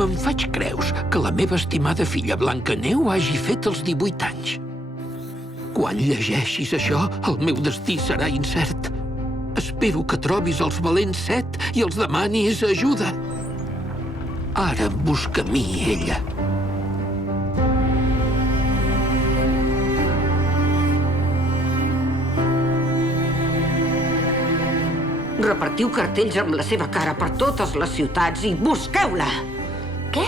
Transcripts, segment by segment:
me'n faig creus que la meva estimada filla Blancaneu hagi fet els 18 anys. Quan llegeixis això, el meu destí serà incert. Espero que trobis els valents 7 i els demanis ajuda. Ara em busca a mi, ella. Repartiu cartells amb la seva cara per totes les ciutats i busqueu-la! Què?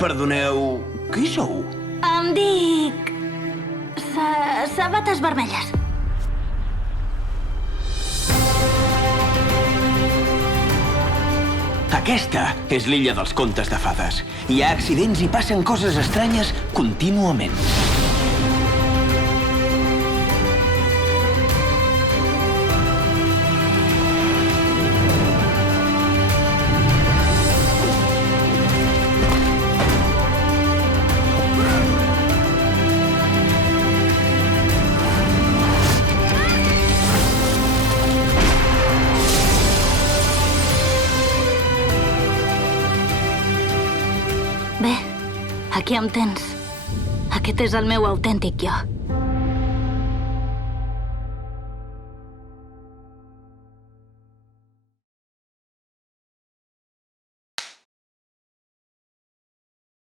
Perdoneu, qui sou? Em dic... Sabates vermelles. Aquesta és l'illa dels contes de fades. Hi ha accidents i passen coses estranyes contínuament. Bé, aquí em tens. Aquest és el meu autèntic jo.